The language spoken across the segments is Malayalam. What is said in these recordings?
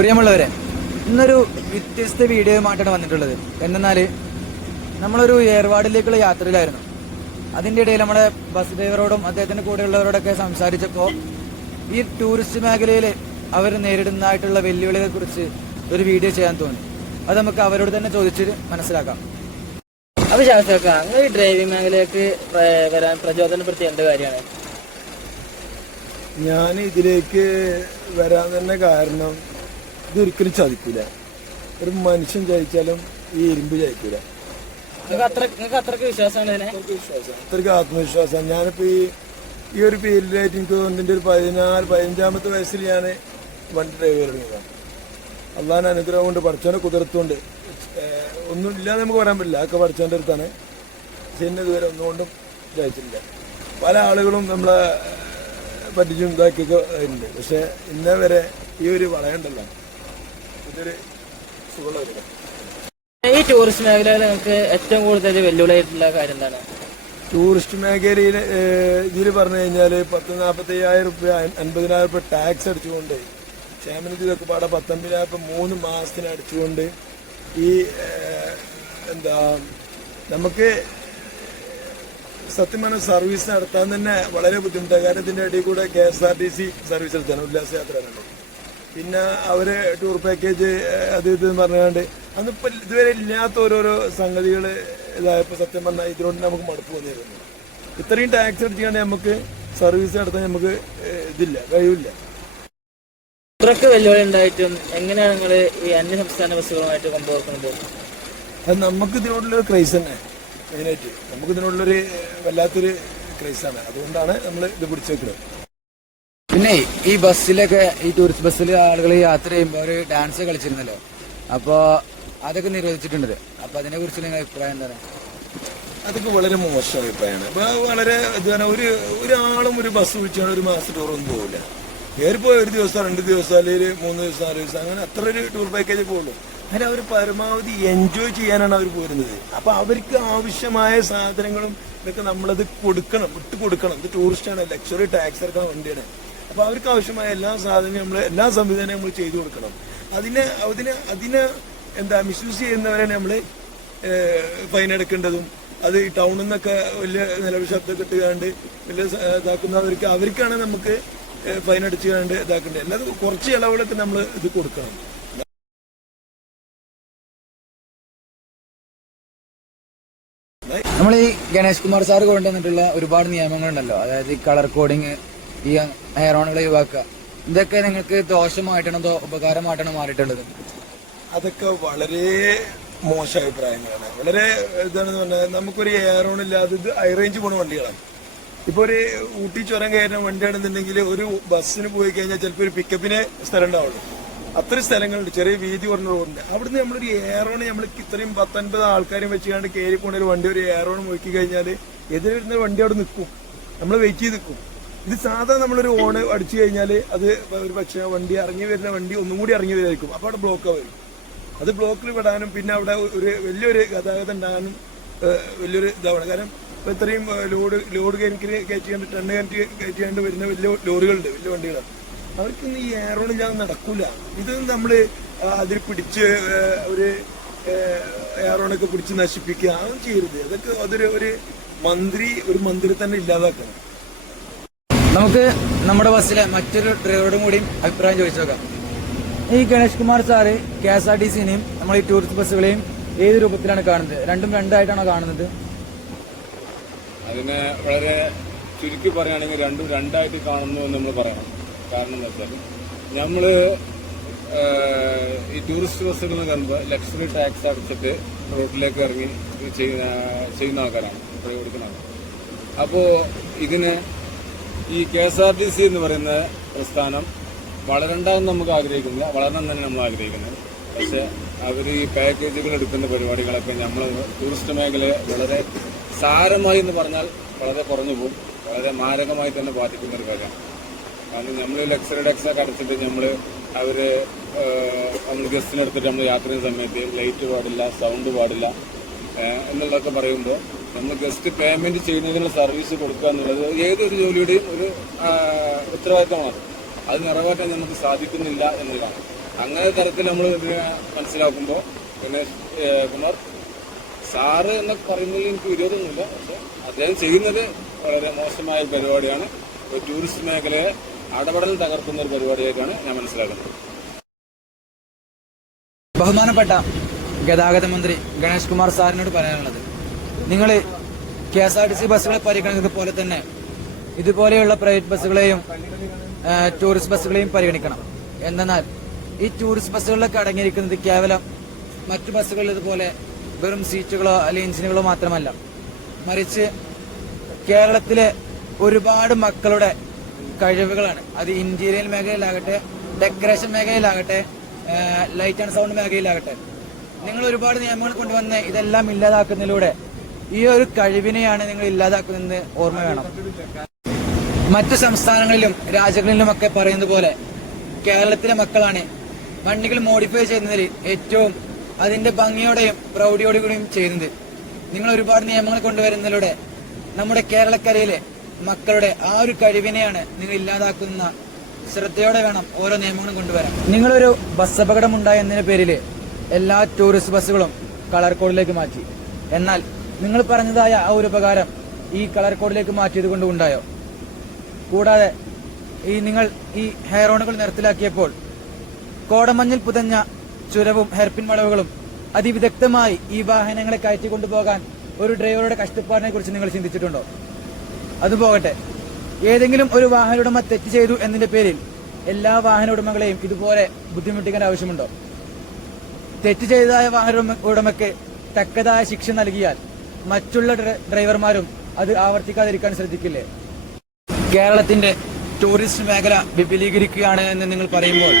പ്രിയമുള്ളവരെ, ഇന്നൊരു വ്യത്യസ്ത വീഡിയോയുമായിട്ടാണ് വന്നിട്ടുള്ളത്. എന്നാൽ നമ്മളൊരു ഏർവാടിലേക്കുള്ള യാത്രയിലായിരുന്നു. അതിൻ്റെ ഇടയിൽ നമ്മുടെ ബസ് ഡ്രൈവറോടും അദ്ദേഹത്തിൻ്റെ കൂടെയുള്ളവരോടൊക്കെ സംസാരിച്ചപ്പോൾ ഈ ടൂറിസ്റ്റ് മേഖലയിൽ അവർ നേരിടുന്നതായിട്ടുള്ള വെല്ലുവിളികളെ കുറിച്ച് ഒരു വീഡിയോ ചെയ്യാൻ തോന്നി. അത് നമുക്ക് അവരോട് തന്നെ ചോദിച്ചിട്ട് മനസ്സിലാക്കാം. അപ്പൊ ശാസ്ത്രക്കാ, നിങ്ങൾ ഈ ഡ്രൈവിംഗ് മേഖലയിലേക്ക് വരാൻ പ്രചോദനപ്പെടുത്തിയ എന്ത് കാര്യമാണ്? ഞാൻ ഇതിലേക്ക് വരാൻ തന്നെ കാരണം ഇതൊരിക്കലും ചതിക്കൂല. ഒരു മനുഷ്യൻ ചതിച്ചാലും ഈ ഇരുമ്പ് ചതിക്കൂല. നിങ്ങൾക്ക് അത്രക്ക് വിശ്വാസമാണ് ഇതിനെ? അത്രയ്ക്ക് ആത്മവിശ്വാസം. ഞാനിപ്പോ ഈ ഒരു ഫീൽഡിലായിട്ട് എനിക്ക് തോന്നുന്നുണ്ട് ഒരു 15-15 വയസ്സിൽ ഞാൻ വണ്ടി ഡ്രൈവർ തുടങ്ങിയതാണ്. അള്ളാഹുവിന്റെ അനുഗ്രഹം കൊണ്ട് പഠിച്ചവന്റെ കുതിർത്തുകൊണ്ട് ഒന്നും ഇല്ലാതെ നമുക്ക് പറയാൻ പറ്റില്ല. അതൊക്കെ പഠിച്ചവന്റെ അടുത്താണ്. പക്ഷെ എന്നെ ഇതുവരെ ഒന്നുകൊണ്ടും ജയിച്ചിട്ടില്ല. പല ആളുകളും നമ്മളെ പറ്റിച്ചും ഇതാക്കിയൊക്കെ ഉണ്ട്. പക്ഷെ ഇന്നേ വരെ ഈ ഒരു വളയുണ്ടല്ലോ, ഇതൊരു സുഖമുള്ള. ഈ ടൂറിസ്റ്റ് മേഖലയിൽ നിങ്ങൾക്ക് ഏറ്റവും കൂടുതൽ വെല്ലുവിളിയായിട്ടുള്ള കാര്യം എന്താണ്? ടൂറിസ്റ്റ് മേഖലയിൽ ഇതിൽ പറഞ്ഞു കഴിഞ്ഞാൽ 40-45,000 രൂപ 50,000 രൂപ ടാക്സ് അടിച്ചുകൊണ്ട് ക്ഷേമനിധി ഇതൊക്കെ പാടെ 19,000 രൂപ 3 മാസത്തിന് അടിച്ചുകൊണ്ട് ഈ എന്താ നമുക്ക് സത്യം പറഞ്ഞ സർവീസ് നടത്താൻ തന്നെ വളരെ ബുദ്ധിമുട്ടാണ്. കാരണം ഇതിന്റെ ഇടയിൽ കൂടെ KSRTC സർവീസ് എടുത്താണ്, ഉല്ലാസയാത്രകളുണ്ട്. പിന്നെ അവര് ടൂർ പാക്കേജ് അത് ഇത് പറഞ്ഞാണ്ട് അന്നിപ്പോ ഇതുവരെ ഇല്ലാത്ത ഓരോരോ സംഗതികൾ ഇതായപ്പോ സത്യം പറഞ്ഞാൽ ഇതിനോട് നമുക്ക് മടുപ്പ് വന്നിരുന്നു. ഇത്രയും ടാക്സ് അടിച്ചാണ്ട് നമുക്ക് സർവീസ് നടത്താൻ നമുക്ക് ഇതില്ല, കഴിവില്ല. ഇത്രക്ക് വെല്ലുവിളി ഉണ്ടായിട്ടും എങ്ങനെയാണ് നിങ്ങൾ ഈ അന്യ സംസ്ഥാന ബസ്സുകളുമായിട്ട് കൊണ്ടുപോകുന്നത്? അത് നമുക്ക് ഇതിനോടുള്ളൊരു ക്രൈസ് തന്നെ. മെയിനായിട്ട് നമുക്ക് ഇതിനോടുള്ളൊരു വല്ലാത്തൊരു ക്രൈസാണ്. അതുകൊണ്ടാണ് നമ്മൾ ഇത് പിടിച്ചു വെക്കുന്നത്. പിന്നെ ഈ ബസ്സിലൊക്കെ, ഈ ടൂറിസ്റ്റ് ബസ്സിൽ ആളുകൾ യാത്ര ചെയ്യുമ്പോൾ അവർ ഡാൻസ് കളിച്ചിരുന്നല്ലോ, അപ്പോൾ അതൊക്കെ നിരോധിച്ചിട്ടുണ്ട്. അപ്പൊ അതിനെ കുറിച്ച് നിങ്ങളുടെ അഭിപ്രായം എന്താണ്? അതൊക്കെ വളരെ മോശം അഭിപ്രായമാണ്. അപ്പൊ വളരെ ഒരാളും ഒരു ബസ് വിളിച്ചാൽ ഒരു മാസം ടൂറൊന്നും പോകില്ല. കയറിപ്പോയി 1 ദിവസം 2 ദിവസം അല്ലെങ്കിൽ 3 ദിവസം 4 ദിവസം അങ്ങനെ അത്ര ഒരു ടൂർ പാക്കേജ് പോകുള്ളൂ. അതിൽ അവർ പരമാവധി എൻജോയ് ചെയ്യാനാണ് അവർ പോരുന്നത്. അപ്പൊ അവർക്ക് ആവശ്യമായ സാധനങ്ങളും ഇതൊക്കെ നമ്മളത് വിട്ടുകൊടുക്കണം. ഇത് ടൂറിസ്റ്റാണ്, ലക്ഷറി ടാക്സ് എടുക്കുന്ന വണ്ടിയാണ്. അപ്പൊ അവർക്ക് ആവശ്യമായ എല്ലാ സാധനവും എല്ലാ സംവിധാനവും നമ്മൾ ചെയ്തു കൊടുക്കണം. അതിനെ എന്താ മിസ്യൂസ് ചെയ്യുന്നവരെ നമ്മൾ ഫൈൻ അടക്കേണ്ടതും, അത് ഈ ടൗണിൽ നിന്നൊക്കെ വലിയ നിലവിൽ ശബ്ദമൊക്കെ ഇട്ടുകാണ്ട് വലിയ ഇതാക്കുന്നവർക്ക് അവർക്കാണ് നമുക്ക് ഫൈൻ അടിച്ചുകാണ്ട് ഇതാക്കേണ്ടത്. അല്ലാതെ കുറച്ച് ഇളവുകളൊക്കെ നമ്മൾ ഇത് കൊടുക്കണം. നമ്മൾ ഈ ഗണേഷ് കുമാർ സാർ കൊണ്ടുവന്നിട്ടുള്ള ഒരുപാട് നിയമങ്ങളുണ്ടല്ലോ, അതായത് ഈ കളർ കോഡിങ്, ഈ ഹെയർ ഓണുകൾ ഒഴിവാക്കുക, ഇതൊക്കെ നിങ്ങൾക്ക് ദോഷമായിട്ടാണോ അതോ ഉപകാരമായിട്ടാണോ മാറിയിട്ടുള്ളത്? അതൊക്കെ വളരെ മോശ അഭിപ്രായങ്ങളാണ്. വളരെ ഇതാണെന്ന് പറഞ്ഞാൽ നമുക്കൊരു എയർ ഓൺ ഇല്ലാതെ ഇത് ഹൈ റേഞ്ച് പോണ വണ്ടികളാണ്. ഇപ്പൊ ഒരു ഊട്ടി ചുരം കയറുന്ന വണ്ടിയാണെന്നുണ്ടെങ്കിൽ ഒരു ബസ്സിന് പോയി കഴിഞ്ഞാൽ ചിലപ്പോൾ ഒരു പിക്കപ്പിന് സ്ഥലം ഉണ്ടാവുള്ളൂ. അത്രയും സ്ഥലങ്ങളുണ്ട്, ചെറിയ വീതി കുറഞ്ഞ റോഡുണ്ട്. അവിടുന്ന് നമ്മളൊരു എയർ ഓൺ നമ്മൾ ഇത്രയും 10-50 ആൾക്കാരും വെച്ചുകൊണ്ട് കയറി പോണ ഒരു വണ്ടി ഒരു എയർ ഓൺ നോക്കി കഴിഞ്ഞാൽ എതിരെ വരുന്ന വണ്ടി അവിടെ നിൽക്കും, നമ്മൾ വെയിറ്റ് ചെയ്ത് നിൽക്കും. ഇത് സാധാരണ നമ്മളൊരു ഓണ് അടിച്ചു കഴിഞ്ഞാൽ അത് ഒരു പക്ഷേ വണ്ടി ഇറങ്ങി വരുന്ന വണ്ടി ഒന്നും കൂടി ഇറങ്ങി വരുമായിരിക്കും. അപ്പൊ അവിടെ ബ്ലോക്ക് വരും. അത് ബ്ലോക്കിൽ വിടാനും പിന്നെ അവിടെ ഒരു വലിയൊരു ഗതാഗതം ഉണ്ടാകാനും വലിയൊരു ഇതാണ്. കാരണം ഇപ്പൊ ഇത്രയും ലോഡ് കയറ്റിയാണ്ട് ടണ്ണ് കയറ്റിയാണ്ട് വരുന്ന വലിയ ലോറികളുണ്ട്, വലിയ വണ്ടികളാണ്. അവർക്കൊന്നും ഈ എയറോണില്ലാതെ നടക്കൂല. ഇത് നമ്മള് അതിൽ പിടിച്ച് ഒരു എയറോണൊക്കെ പിടിച്ച് നശിപ്പിക്കുക, അതൊന്നും ചെയ്യരുത്. അതൊക്കെ ഒരു മന്ത്രി തന്നെ ഇല്ലാതാക്കണം. നമുക്ക് നമ്മുടെ ബസ്സിലെ മറ്റൊരു ഡ്രൈവറോടും കൂടി അഭിപ്രായം ചോദിച്ചു നോക്കാം. ഈ ഗണേഷ് കുമാർ സാറ് KSRTCനെയും നമ്മൾ ഈ ടൂറിസ്റ്റ് ബസ്സുകളെയും ഏത് രൂപത്തിലാണ് കാണുന്നത്? രണ്ടും രണ്ടായിട്ടാണോ കാണുന്നത്? അതിനെ വളരെ ചുരുക്കി പറയുകയാണെങ്കിൽ രണ്ടും രണ്ടായിട്ട് കാണുന്നു എന്ന് നമ്മൾ പറയണം. കാരണം എന്താ വെച്ചാൽ നമ്മൾ ഈ ടൂറിസ്റ്റ് ബസ്സുകൾ എന്ന് കാണുമ്പോൾ ലക്ഷറി ടാക്സ് അടച്ചിട്ട് റോഡിലേക്ക് ഇറങ്ങി ചെയ്യുന്ന ആൾക്കാരാണ്, കൊടുക്കുന്ന ആൾക്കാർ. അപ്പോൾ ഇതിന് ഈ KSRTC എന്ന് പറയുന്ന പ്രസ്ഥാനം വളരണ്ടെന്ന് നമുക്ക് ആഗ്രഹിക്കുന്നില്ല, വളരണം തന്നെ നമ്മൾ ആഗ്രഹിക്കുന്നത്. പക്ഷെ അവർ ഈ പാക്കേജുകൾ എടുക്കുന്ന പരിപാടികളൊക്കെ നമ്മൾ ടൂറിസ്റ്റ് മേഖലയെ വളരെ സാരമായി എന്ന് പറഞ്ഞാൽ വളരെ കുറഞ്ഞു പോകും, വളരെ മാരകമായി തന്നെ ബാധിക്കുന്ന ഒരു കാര്യമാണ്. കാരണം നമ്മൾ ലക്ഷറി ടാക്സ് ഒക്കെ അടച്ചിട്ട് നമ്മൾ ഗസ്റ്റിനെടുത്തിട്ട് നമ്മൾ യാത്ര ചെയ്യുന്ന സമയത്ത് ലൈറ്റ് പാടില്ല, സൗണ്ട് പാടില്ല എന്നുള്ളതൊക്കെ പറയുമ്പോൾ നമ്മൾ ഗസ്റ്റ് പേയ്മെന്റ് ചെയ്യുന്നതിനുള്ള സർവീസ് കൊടുക്കുക എന്നുള്ളത് ഏതൊരു ജോലിയുടെയും ഒരു ഉത്തരവാദിത്തമാണ്. അത് നിറവേറ്റാൻ നമുക്ക് സാധിക്കുന്നില്ല എന്നതാണ്. അങ്ങനെ തരത്തിൽ നമ്മൾ ഇതിനെ മനസ്സിലാക്കുമ്പോൾ പിന്നെ കുമാർ സാറ് എന്നൊക്കെ പറയുന്നതിൽ എനിക്ക് വിരോധമൊന്നുമില്ല. പക്ഷെ അദ്ദേഹം ചെയ്യുന്നത് വളരെ മോശമായ ഒരു പരിപാടിയാണ്. ഒരു ടൂറിസ്റ്റ് മേഖലയെ അടപടൽ തകർക്കുന്ന ഒരു പരിപാടിയായിട്ടാണ് ഞാൻ മനസ്സിലാക്കുന്നത്. ബഹുമാനപ്പെട്ട ഗതാഗത മന്ത്രി ഗണേഷ് കുമാർ സാറിനോട് പറയാനുള്ളത്, നിങ്ങൾ KSRTC ബസ്സുകളെ പരിഗണിക്കുന്നത് പോലെ തന്നെ ഇതുപോലെയുള്ള പ്രൈവറ്റ് ബസ്സുകളെയും ടൂറിസ്റ്റ് ബസ്സുകളെയും പരിഗണിക്കണം. എന്നാൽ ഈ ടൂറിസ്റ്റ് ബസ്സുകളിലൊക്കെ അടങ്ങിയിരിക്കുന്നത് കേവലം മറ്റു ബസ്സുകളിലേതുപോലെ വെറും സീറ്റുകളോ അല്ലെങ്കിൽ എഞ്ചിനുകളോ മാത്രമല്ല, മറിച്ച് കേരളത്തിലെ ഒരുപാട് മക്കളുടെ കഴിവുകളാണ്. അത് ഇന്റീരിയർ മേഖലയിലാകട്ടെ, ഡെക്കറേഷൻ മേഖലയിലാകട്ടെ, ലൈറ്റ് ആൻഡ് സൗണ്ട് മേഖലയിലാകട്ടെ, നിങ്ങൾ ഒരുപാട് നിയമങ്ങൾ കൊണ്ടുവന്ന് ഇതെല്ലാം ഇല്ലാതാക്കുന്നതിലൂടെ ഈ ഒരു കഴിവിനെയാണ് നിങ്ങൾ ഇല്ലാതാക്കുന്നതെന്ന് ഓർമ്മ വേണം. മറ്റു സംസ്ഥാനങ്ങളിലും രാജ്യങ്ങളിലുമൊക്കെ പറയുന്നത് പോലെ കേരളത്തിലെ മക്കളാണ് വണ്ടികൾ മോഡിഫൈ ചെയ്യുന്നതിൽ ഏറ്റവും അതിന്റെ ഭംഗിയോടെയും പ്രൗഢിയോടുകൂടിയും ചെയ്യുന്നത്. നിങ്ങൾ ഒരുപാട് നിയമങ്ങൾ കൊണ്ടുവരുന്നതിലൂടെ നമ്മുടെ കേരളക്കരയിലെ മക്കളുടെ ആ ഒരു കഴിവിനെയാണ് നിങ്ങൾ ഇല്ലാതാക്കുന്ന. ശ്രദ്ധയോടെ വേണം ഓരോ നിയമങ്ങളും കൊണ്ടുവരാൻ. നിങ്ങളൊരു ബസ് അപകടം ഉണ്ടായി എന്നതിന്റെ പേരിൽ എല്ലാ ടൂറിസ്റ്റ് ബസ്സുകളും കളർ കോഡിലേക്ക് മാറ്റി. എന്നാൽ നിങ്ങൾ പറഞ്ഞതായ ആ ഒരു ഉപകാരം ഈ കളർ കോഡിലേക്ക് മാറ്റിയത് കൊണ്ട് ഉണ്ടായോ? കൂടാതെ നിങ്ങൾ ഈ ഹെയർ ഓണുകൾ നിർത്തലാക്കിയപ്പോൾ കോടമഞ്ഞിൽ പുതഞ്ഞ ചുരവും ഹെയർപിൻ വളവുകളും അതിവിദഗ്ധമായി ഈ വാഹനങ്ങളെ കയറ്റിക്കൊണ്ടുപോകാൻ ഒരു ഡ്രൈവറുടെ കഷ്ടപ്പാടിനെ കുറിച്ച് നിങ്ങൾ ചിന്തിച്ചിട്ടുണ്ടോ? അതുപോകട്ടെ, ഏതെങ്കിലും ഒരു വാഹന ഉടമ തെറ്റ് ചെയ്തു എന്നതിന്റെ പേരിൽ എല്ലാ വാഹന ഉടമകളെയും ഇതുപോലെ ബുദ്ധിമുട്ടിക്കാൻ ആവശ്യമുണ്ടോ? തെറ്റ് ചെയ്തതായ വാഹന ഉടമയ്ക്ക് തക്കതായ ശിക്ഷ നൽകിയാൽ മറ്റുള്ള ഡ്രൈവർമാരും അത് ആവർത്തിക്കാതിരിക്കാൻ ശ്രദ്ധിക്കില്ലേ? കേരളത്തിന്റെ ടൂറിസ്റ്റ് മേഖല വിപുലീകരിക്കുകയാണ് എന്ന് നിങ്ങൾ പറയുമ്പോൾ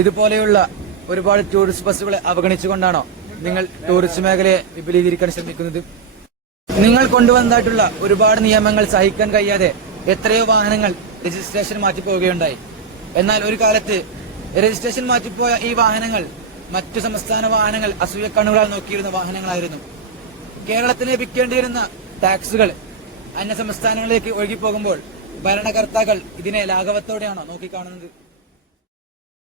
ഇതുപോലെയുള്ള ഒരുപാട് ടൂറിസ്റ്റ് ബസ്സുകളെ അവഗണിച്ചുകൊണ്ടാണോ നിങ്ങൾ ടൂറിസ്റ്റ് മേഖലയെ വിപുലീകരിക്കാൻ ശ്രമിക്കുന്നത്? നിങ്ങൾ കൊണ്ടുവന്നതായിട്ടുള്ള ഒരുപാട് നിയമങ്ങൾ സഹിക്കാൻ കഴിയാതെ എത്രയോ വാഹനങ്ങൾ രജിസ്ട്രേഷൻ മാറ്റിപ്പോവുകയുണ്ടായി. എന്നാൽ ഒരു കാലത്ത് രജിസ്ട്രേഷൻ മാറ്റിപ്പോയ ഈ വാഹനങ്ങൾ മറ്റു സംസ്ഥാന വാഹനങ്ങൾ അസൂയക്കണ്ണുകളാൽ നോക്കിയിരുന്ന വാഹനങ്ങളായിരുന്നു. കേരളത്തിന് ലഭിക്കേണ്ടിയിരുന്ന ടാക്സുകൾ അന്യ സംസ്ഥാനങ്ങളിലേക്ക് ഒഴുകിപ്പോകുമ്പോൾ ഭരണകർത്താക്കൾ ഇതിനെ ലാഘവത്തോടെയാണോ നോക്കിക്കാണുന്നത്?